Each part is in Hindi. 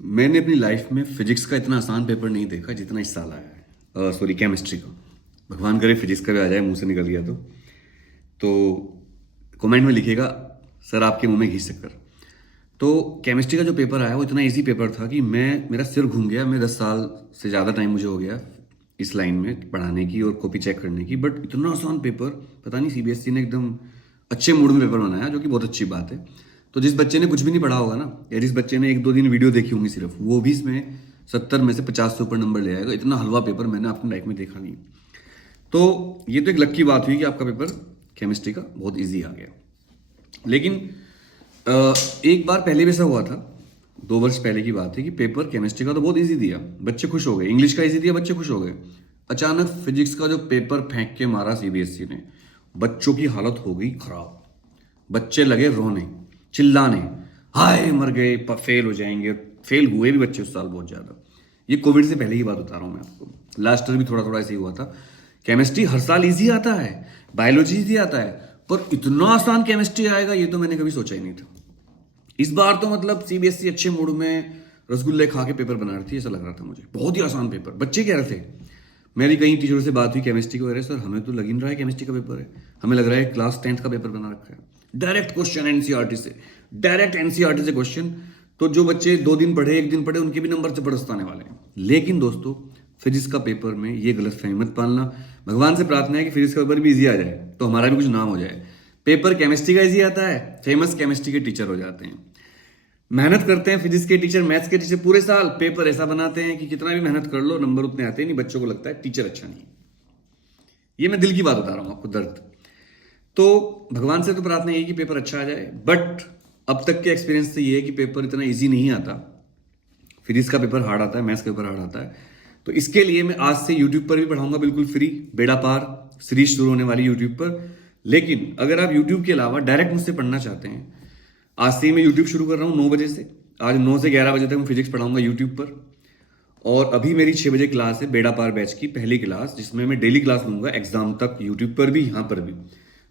मैंने अपनी लाइफ में फिजिक्स का इतना आसान पेपर नहीं देखा जितना इस साल आया है। सॉरी, केमिस्ट्री का। भगवान करे फिजिक्स का भी आ जाए, मुंह से निकल गया तो कमेंट में लिखिएगा सर आपके मुंह में घी शक्कर। तो केमिस्ट्री का जो पेपर आया वो इतना इजी पेपर था कि मेरा सिर घूम गया। मैं 10 साल से ज़्यादा टाइम मुझे हो गया इस लाइन में पढ़ाने की और कॉपी चेक करने की, बट इतना आसान पेपर पता नहीं सीबीएसई ने एकदम अच्छे मूड में पेपर बनाया, जो कि बहुत अच्छी बात है। तो जिस बच्चे ने कुछ भी नहीं पढ़ा होगा ना, या जिस बच्चे ने 1-2 दिन वीडियो देखी होंगी सिर्फ, वो भी इसमें 70 में से 50 से ऊपर नंबर ले आएगा। इतना हलवा पेपर मैंने अपनी लाइफ में देखा नहीं। तो ये तो एक लकी बात हुई कि आपका पेपर केमिस्ट्री का बहुत ईजी आ गया। लेकिन एक बार पहले भी ऐसा हुआ था, 2 वर्ष पहले की बात है, कि पेपर केमिस्ट्री का तो बहुत इजी दिया, बच्चे खुश हो गए। इंग्लिश का इजी दिया, बच्चे खुश हो गए। अचानक फिजिक्स का जो पेपर फेंक के मारा सीबीएसई ने, बच्चों की हालत हो गई खराब। बच्चे लगे रोने, चिल्लाने, हाय मर गए, फेल हो जाएंगे। फेल हुए भी बच्चे उस साल बहुत ज्यादा। ये कोविड से पहले की बात बता रहा हूँ मैं आपको। लास्ट ईयर भी थोड़ा थोड़ा ऐसे ही हुआ था। केमिस्ट्री हर साल इजी आता है, बायोलॉजी इजी आता है, पर इतना आसान केमिस्ट्री आएगा ये तो मैंने कभी सोचा ही नहीं था। इस बार तो मतलब सीबीएसई अच्छे मूड में रसगुल्ले खा के पेपर बना रही थी, ऐसा लग रहा था मुझे। बहुत ही आसान पेपर, बच्चे कह रहे थे। मेरी कई टीचरों से बात हुई केमिस्ट्री को, अरे सर हमें तो लग ही नहीं रहा है केमिस्ट्री का पेपर है, हमें लग रहा है क्लास 10th का पेपर बना रखा है। डायरेक्ट क्वेश्चन एनसीईआरटी से, डायरेक्ट एनसीईआरटी से क्वेश्चन। तो जो बच्चे 2 दिन पढ़े, 1 दिन पढ़े, उनके भी नंबर जबरदस्त आने वाले हैं। लेकिन दोस्तों, फिजिक्स का पेपर में ये गलत फहमी मत पालना। भगवान से प्रार्थना है कि फिजिक्स का पेपर भी इजी आ जाए, तो हमारा भी कुछ नाम हो जाए। पेपर केमिस्ट्री का इजी आता है, फेमस केमिस्ट्री के टीचर हो जाते हैं। मेहनत करते हैं फिजिक्स के टीचर, मैथ्स के टीचर, पूरे साल पेपर ऐसा बनाते हैं कि कितना भी मेहनत कर लो नंबर उतने आते नहीं। बच्चों को लगता है टीचर अच्छा नहीं। ये मैं दिल की बात बता रहा हूँ आपको, दर्द। तो भगवान से तो प्रार्थना यही कि पेपर अच्छा आ जाए, बट अब तक के एक्सपीरियंस से ये है कि पेपर इतना इजी नहीं आता। फिजिक्स का पेपर हार्ड आता है, मैथ्स का पेपर हार्ड आता है। तो इसके लिए मैं आज से यूट्यूब पर भी पढ़ाऊंगा, बिल्कुल फ्री। बेड़ा पार सीरीज शुरू होने वाली यूट्यूब पर। लेकिन अगर आप यूट्यूब के अलावा डायरेक्ट मुझसे पढ़ना चाहते हैं, आज से ही मैं यूट्यूब शुरू कर रहा हूँ 9 बजे से। आज 9 से 11 बजे तक मैं फिजिक्स पढ़ाऊंगा यूट्यूब पर। और अभी मेरी 6 बजे क्लास है बेड़ा पार बैच की, पहली क्लास, जिसमें मैं डेली क्लास लूंगा एग्जाम तक, यूट्यूब पर भी, यहाँ पर भी।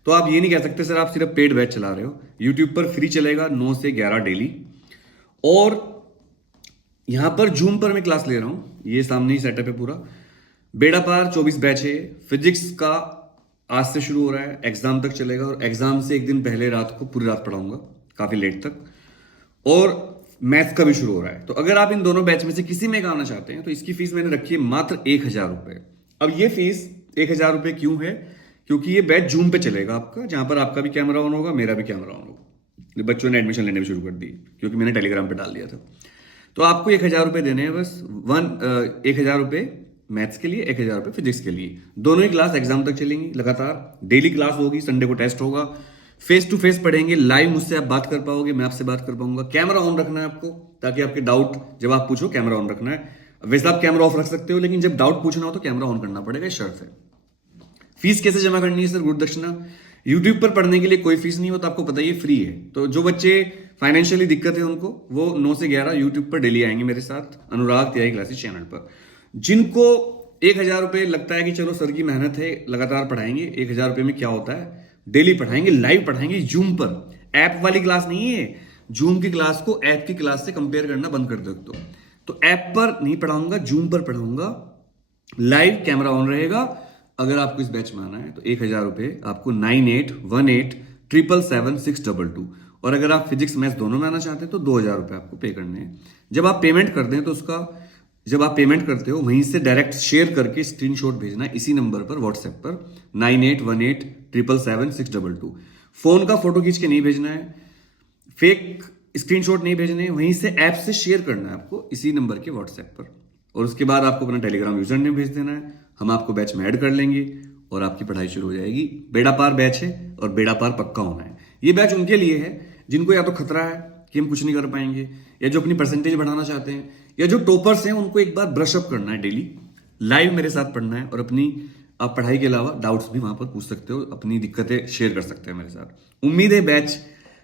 तो आप ये नहीं कह सकते सर आप सिर्फ पेड बैच चला रहे हो। यूट्यूब पर फ्री चलेगा 9 से 11 डेली। और यहाँ पर जूम पर मैं क्लास ले रहा हूँ, ये सामने ही सेटअप है पूरा। बेड़ा पार 24 बैच है। फिजिक्स का आज से शुरू हो रहा है, एग्जाम तक चलेगा, और एग्जाम से 1 दिन पहले रात को पूरी रात पढ़ाऊंगा, काफी लेट तक। और मैथ्स का भी शुरू हो रहा है। तो अगर आप इन दोनों बैच में से किसी में आना चाहते हैं तो इसकी फीस मैंने रखी है मात्र 1,000 रुपए। अब ये फीस 1,000 रुपए क्यों है? क्योंकि ये बैच जूम पे चलेगा आपका, जहां पर आपका भी कैमरा ऑन होगा, मेरा भी कैमरा ऑन होगा। बच्चों ने एडमिशन लेने भी शुरू कर दी, क्योंकि मैंने टेलीग्राम पे डाल दिया था। तो आपको 1,000 रुपए देने हैं बस। 1,000 रुपए मैथ्स के लिए, 1,000 रुपए फिजिक्स के लिए। दोनों ही क्लास एग्जाम तक चलेंगी लगातार। डेली क्लास होगी, संडे को टेस्ट होगा। फेस टू फेस पढ़ेंगे, लाइव मुझसे आप बात कर पाओगे, मैं आपसे बात कर पाऊंगा। कैमरा ऑन रखना है आपको, ताकि आपके डाउट जब आप पूछो कैमरा ऑन रखना है। वैसे आप कैमरा ऑफ रख सकते हो, लेकिन जब डाउट पूछना हो तो कैमरा ऑन करना पड़ेगा, शर्त है। फीस कैसे जमा करनी है सर? गुरु दक्षिणा। यूट्यूब पर पढ़ने के लिए कोई फीस नहीं होता, आपको पता ही है, फ्री है। तो जो बच्चे फाइनेंशियली दिक्कत है उनको, वो 9 से 11 यूट्यूब पर डेली आएंगे मेरे साथ, अनुराग तिवारी क्लासेस चैनल पर। जिनको 1,000 रुपए लगता है कि चलो सर की मेहनत है, लगातार पढ़ाएंगे, 1,000 रुपए में क्या होता है, डेली पढ़ाएंगे, लाइव पढ़ाएंगे, जूम पर। ऐप वाली क्लास नहीं है। जूम की क्लास को ऐप की क्लास से कंपेयर करना बंद कर दो। तो ऐप पर नहीं पढ़ाऊंगा, जूम पर पढ़ाऊंगा, लाइव, कैमरा ऑन रहेगा। अगर आपको इस बैच में आना है तो 1,000 रुपए आपको 9818777622। और अगर आप फिजिक्स मैथ्स दोनों में आना चाहते हैं तो 2,000 रुपए आपको पे करने हैं। जब आप पेमेंट कर दें तो उसका, जब आप पेमेंट करते हो वहीं से डायरेक्ट शेयर करके स्क्रीनशॉट भेजना है इसी नंबर पर, व्हाट्सएप पर 9818777622। फोन का फोटो खींच के नहीं भेजना है, फेक स्क्रीनशॉट नहीं भेजने हैं, वहीं से ऐप से शेयर करना है आपको इसी नंबर के व्हाट्सएप पर। और उसके बाद आपको अपना टेलीग्राम यूजर नेम भेज देना है, हम आपको बैच में ऐड कर लेंगे और आपकी पढ़ाई शुरू हो जाएगी। बेड़ा पार बैच है और बेड़ा पार पक्का होना है। ये बैच उनके लिए है जिनको या तो खतरा है कि हम कुछ नहीं कर पाएंगे, या जो अपनी परसेंटेज बढ़ाना चाहते हैं, या जो टॉपर्स हैं उनको एक बार ब्रशअप करना है, डेली लाइव मेरे साथ पढ़ना है। और अपनी आप पढ़ाई के अलावा डाउट्स भी वहां पर पूछ सकते हो, अपनी दिक्कतें शेयर कर सकते हैं मेरे साथ। उम्मीद है बैच,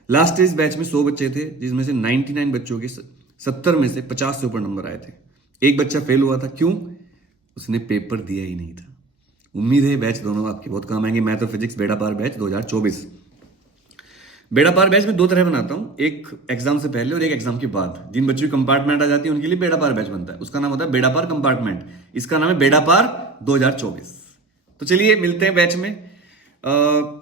लास्ट इस बैच में 100 बच्चे थे, जिसमें से 99 बच्चों के 70 में से 50 से ऊपर नंबर आए थे। एक बच्चा फेल हुआ था, क्यों? उसने पेपर दिया ही नहीं था। उम्मीद है बैच दोनों आपके बहुत काम आएंगे, मैथ और फिजिक्स बेड़ा पार बैच 2024। बेड़ा पार बैच में दो तरह बनाता हूँ, एक एग्जाम से पहले और एक एग्जाम के बाद। जिन बच्चों की कंपार्टमेंट आ जाती है उनके लिए बेड़ा पार बैच बनता है, उसका नाम होता है बेड़ा पार कंपार्टमेंट। इसका नाम है बेड़ा पार 2024। तो चलिए मिलते हैं बैच में।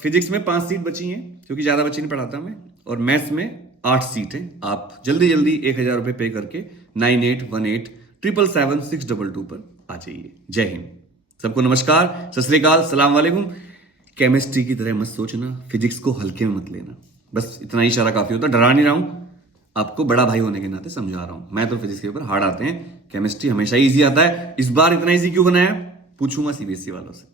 फिजिक्स में 5 सीट बची हैं क्योंकि ज्यादा बच्चे नहीं पढ़ाता मैं, और मैथ्स में 8 सीट है। आप जल्दी जल्दी 1000 रुपये पे करके 9818777622 पर आ जाइए। जय हिंद। सबको नमस्कार, सत श्री अकाल, सलाम वालेकुम। केमिस्ट्री की तरह मत सोचना, फिजिक्स को हल्के में मत लेना, बस इतना ही इशारा काफी होता है। डरा नहीं रहा हूं, आपको बड़ा भाई होने के नाते समझा रहा हूं। मैं तो फिजिक्स के पेपर हार्ड आते हैं, केमिस्ट्री हमेशा इजी आता है। इस बार इतना इजी क्यों बनाया, पूछूंगा सीबीएसई वालों से।